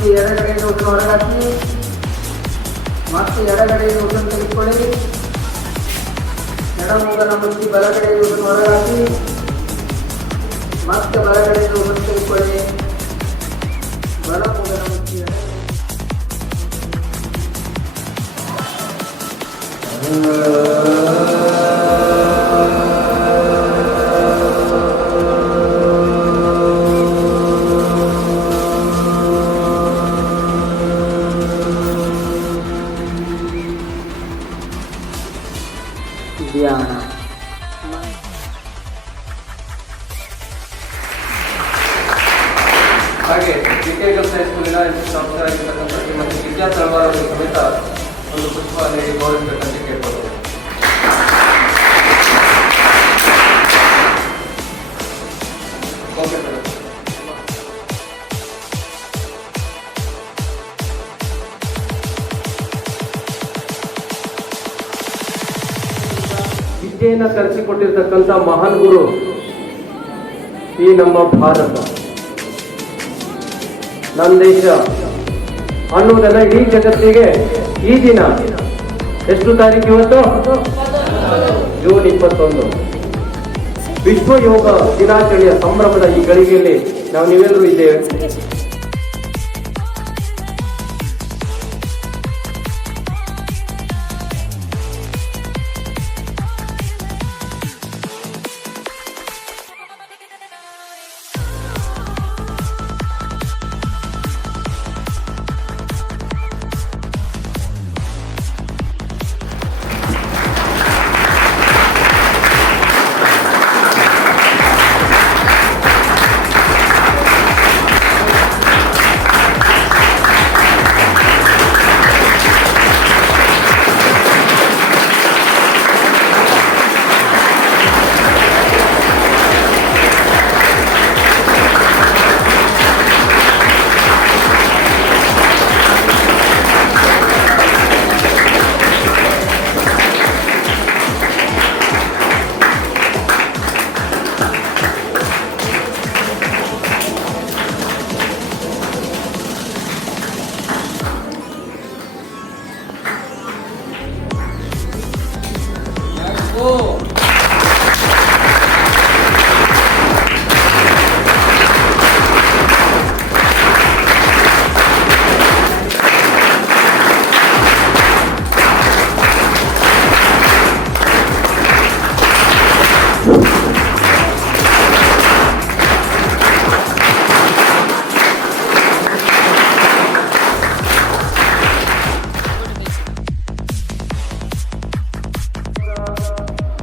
ಮುಚ್ಚಿ ಎಡಗಡೆಯಿಂದ ಉಸಿರು ಹೊರಗಾಕಿ. ಮತ್ತೆ ಎಡಗಡೆಯಿಂದ ಉಸಿರು ತೆಗೆದುಕೊಳ್ಳಿ. ಎಡ ಮೂಗನ್ನು ಮುಚ್ಚಿ ಬಲಗಡೆಯಿಂದ ಉಸಿರು ಹೊರಗಾಕಿ. ಮತ್ತೆ ಬಲಗಡೆಯಿಂದ ಉಸಿರು ತೆಗೆದುಕೊಳ್ಳಿ. ಬಲ ಮೂಗನ್ನು ಮುಚ್ಚಿ ಧ್ಯಾನ. ಹಾಗೆ ವಿಜಯಗಲ್ ಹೈಸ್ಕೂಲಿನ ಸಂಸ್ಥೆಯಾಗಿರ್ತಕ್ಕಂಥ ಶ್ರೀಮತಿ ವಿದ್ಯಾ ತಳವಾರ್ ಅವರು ಸಮೇತ ಒಂದು ಪುಷ್ಪ ನೀಡಿ ಗೌರವಿಸಬೇಕಂತ ಕೇಳ್ಬೋದು. Okay sir. ವಿದ್ಯೆಯನ್ನು ಕಲಿಸಿಕೊಟ್ಟಿರ್ತಕ್ಕಂಥ ಮಹಾನ್ ಗುರು ಈ ನಮ್ಮ ಭಾರತ, ನಮ್ಮ ದೇಶ ಅನ್ನುವುದೆಲ್ಲ ಇಡೀ ಜಗತ್ತಿಗೆ ಈ ದಿನ ಎಷ್ಟು ತಾರೀಕು ಇವತ್ತು? ಜೂನ್ 21 ವಿಶ್ವ ಯೋಗ ದಿನಾಚರಣೆಯ ಸಂಭ್ರಮದ ಈ ಗಳಿಗೆಯಲ್ಲಿ ನಾವು ನೀವೆಲ್ಲರೂ ಇದ್ದೇವೆ.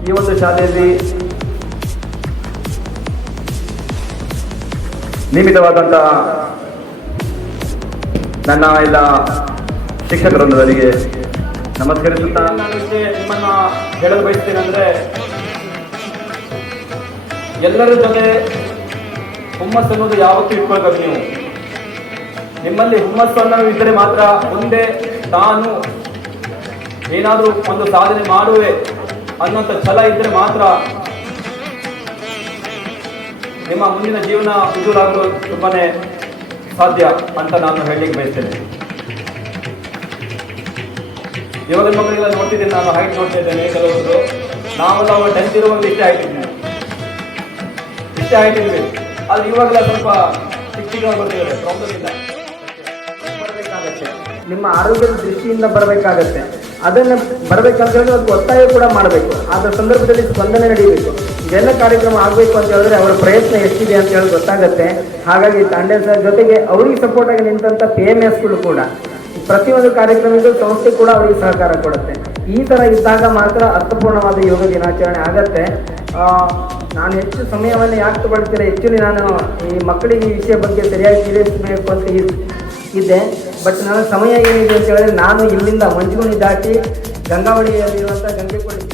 ಈ ಒಂದು ಶಾಲೆಯಲ್ಲಿ ನೇಮಿತವಾದಂತಹ ನನ್ನ ಎಲ್ಲ ಶಿಕ್ಷಕ ವೃಂದದವರಿಗೆ ನಮಸ್ಕರಿಸುತ್ತಾ ನಾನು ನಿಮ್ಮನ್ನ ಹೇಳಲು ಬಯಸ್ತೇನೆಂದ್ರೆ, ಎಲ್ಲರ ಜೊತೆ ಹುಮ್ಮಸ್ಸು ಅನ್ನೋದು ಯಾವತ್ತೂ ಇಟ್ಕೊಳ್ಬೇಕು. ನೀವು ನಿಮ್ಮಲ್ಲಿ ಹುಮ್ಮಸ್ಸು ಅನ್ನೋದು ಇದ್ದರೆ ಮಾತ್ರ ಮುಂದೆ ತಾನು ಏನಾದರೂ ಒಂದು ಸಾಧನೆ ಮಾಡುವೆ ಅನ್ನೋಂಥ ಛಲ ಇದ್ದರೆ ಮಾತ್ರ ನಿಮ್ಮ ಮುಂದಿನ ಜೀವನ ಉಜ್ವಲಾಗಲು ತುಂಬಾನೇ ಸಾಧ್ಯ ಅಂತ ನಾನು ಹೇಳಲಿಕ್ಕೆ ಬಯಸ್ತೇನೆ. ಇವಾಗ ಮಕ್ಕಳೆಲ್ಲ ನೋಡ್ತಿದ್ದೀನಿ, ನಾನು ಹೈಟ್ ನೋಡ್ತಾ ಇದ್ದೇನೆ. ಕೆಲವರು ನಾವೆಲ್ಲ 10th ಇರುವಾಗ ಇಷ್ಟೇ ಹೈಟ್ ಇದ್ವಿ, ಆದರೆ ಇವಾಗೆಲ್ಲ ಸ್ವಲ್ಪ ಚಿಕ್ಕ ಬರ್ತಿದ್ದಾರೆ. ಪ್ರಾಬ್ಲಮ್ ಇಲ್ಲ. ಬರಬೇಕಾಗತ್ತೆ, ನಿಮ್ಮ ಆರೋಗ್ಯದ ದೃಷ್ಟಿಯಿಂದ ಬರಬೇಕಾಗತ್ತೆ. ಅದನ್ನು ಬರಬೇಕಂತ ಹೇಳಿದ್ರೆ ಅದಕ್ಕೆ ಒತ್ತಾಯ ಕೂಡ ಮಾಡಬೇಕು. ಆದ ಸಂದರ್ಭದಲ್ಲಿ ಸ್ಪಂದನೆ ನಡೀಬೇಕು. ಇದೆಲ್ಲ ಕಾರ್ಯಕ್ರಮ ಆಗಬೇಕು ಅಂತ ಹೇಳಿದ್ರೆ ಅವರ ಪ್ರಯತ್ನ ಎಷ್ಟಿದೆ ಅಂತ ಹೇಳಿ ಗೊತ್ತಾಗುತ್ತೆ. ಹಾಗಾಗಿ ತಾಂಡೆ ಸರ್ ಜೊತೆಗೆ ಅವರಿಗೆ ಸಪೋರ್ಟ್ ಆಗಿ ನಿಂತಹ PMSಗಳು ಕೂಡ ಪ್ರತಿಯೊಂದು ಕಾರ್ಯಕ್ರಮಕ್ಕೂ ಸಂಸ್ಥೆ ಕೂಡ ಅವರಿಗೆ ಸಹಕಾರ ಕೊಡುತ್ತೆ. ಈ ಥರ ಇದ್ದಾಗ ಮಾತ್ರ ಅರ್ಥಪೂರ್ಣವಾದ ಯೋಗ ದಿನಾಚರಣೆ ಆಗತ್ತೆ. ನಾನು ಹೆಚ್ಚು ಸಮಯವನ್ನು ಯಾಕೆ ತಗೊಳ್ತೀರ, ಆ್ಯಕ್ಚುಲಿ ನಾನು ಈ ಮಕ್ಕಳಿಗೆ ಈ ವಿಷಯ ಬಗ್ಗೆ ಸರಿಯಾಗಿ ತಿಳಿಸಬೇಕು ಅಂತ ಇದ್ದೆ. ಬಟ್ ನನ್ನ ಸಮಯ ಏನಿದೆ ಅಂತ ಹೇಳಿದ್ರೆ, ನಾನು ಇಲ್ಲಿಂದ ಮಂಜುಗುಣಿ ದಾಟಿ ಗಂಗಾವಳಿಯಲ್ಲಿರುವಂಥ ಗಂಗೆಕೋಟೆ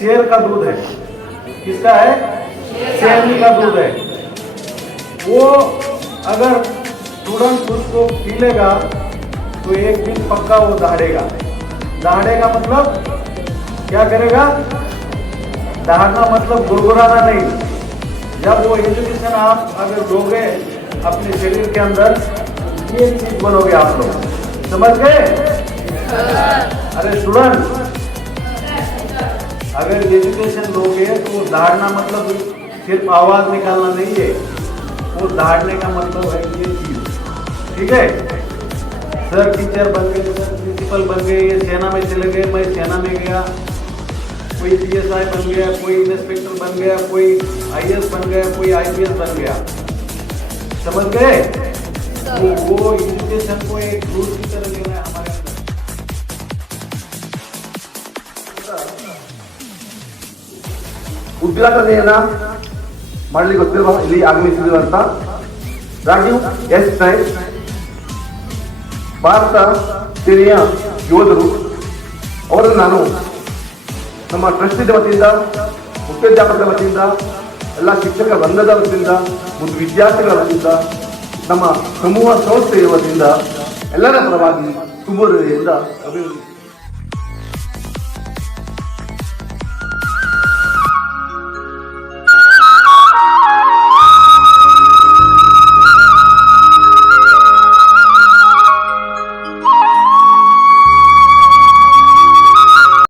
शेर का दूध है। किसका है? शेरनी का दूध है। वो अगर स्टूडेंट उसको पी लेगा तो एक दिन पक्का वो दहाड़ेगा। दहाड़ेगा मतलब क्या करेगा? दहाड़ना मतलब गुड़गुड़ाना नहीं। जब वो एजुकेशन आप अगर दोगे अपने शरीर के अंदर, ये चीज बनोगे आप लोग। समझ गए? अरे स्टूडेंट, अगर एजुकेशन लोगे तो दहाड़ना मतलब सिर्फ आवाज निकालना नहीं है, वो दहाड़ने का मतलब है ये चीज। ठीक है? सर टीचर बन गए, सर प्रिंसिपल बन गए, ये सेना में चले गए, मैं सेना में गया, कोई पीएसआई बन गया, कोई इंस्पेक्टर बन गया, कोई आईएएस बन गया, कोई आईपीएस बन गया। समझ गए? तो वो एजुकेशन को एक रूल की तरह लेना है हमारे अंदर। ಉದ್ಘಾಟನೆಯನ್ನ ಮಾಡಲಿಕ್ಕೆ ಗೊತ್ತಿರುವ ಇಲ್ಲಿ ಆಗಮಿಸಿರುವಂತ ರಾಜೀವ್ ಎಸ್ ನಾಯ್ಕ್, ಭಾರತ ಸೇನೆಯ ಯೋಧರು, ಅವರನ್ನು ನಾನು ನಮ್ಮ ಟ್ರಸ್ಟಿದ ವತಿಯಿಂದ, ಮುಖ್ಯೋಧ್ಯಾಪಕರ ವತಿಯಿಂದ, ಎಲ್ಲ ಶಿಕ್ಷಕರ ವೃಂದದ ವತಿಯಿಂದ ಮತ್ತು ವಿದ್ಯಾರ್ಥಿಗಳ ವತಿಯಿಂದ, ನಮ್ಮ ಸಮೂಹ ಸಂಸ್ಥೆಯ ವತಿಯಿಂದ ಎಲ್ಲರ ಪರವಾಗಿ ತುಂಬ ಹೃದಯದಿಂದ ಅಭಿನಂದಿಸುತ್ತೇನೆ.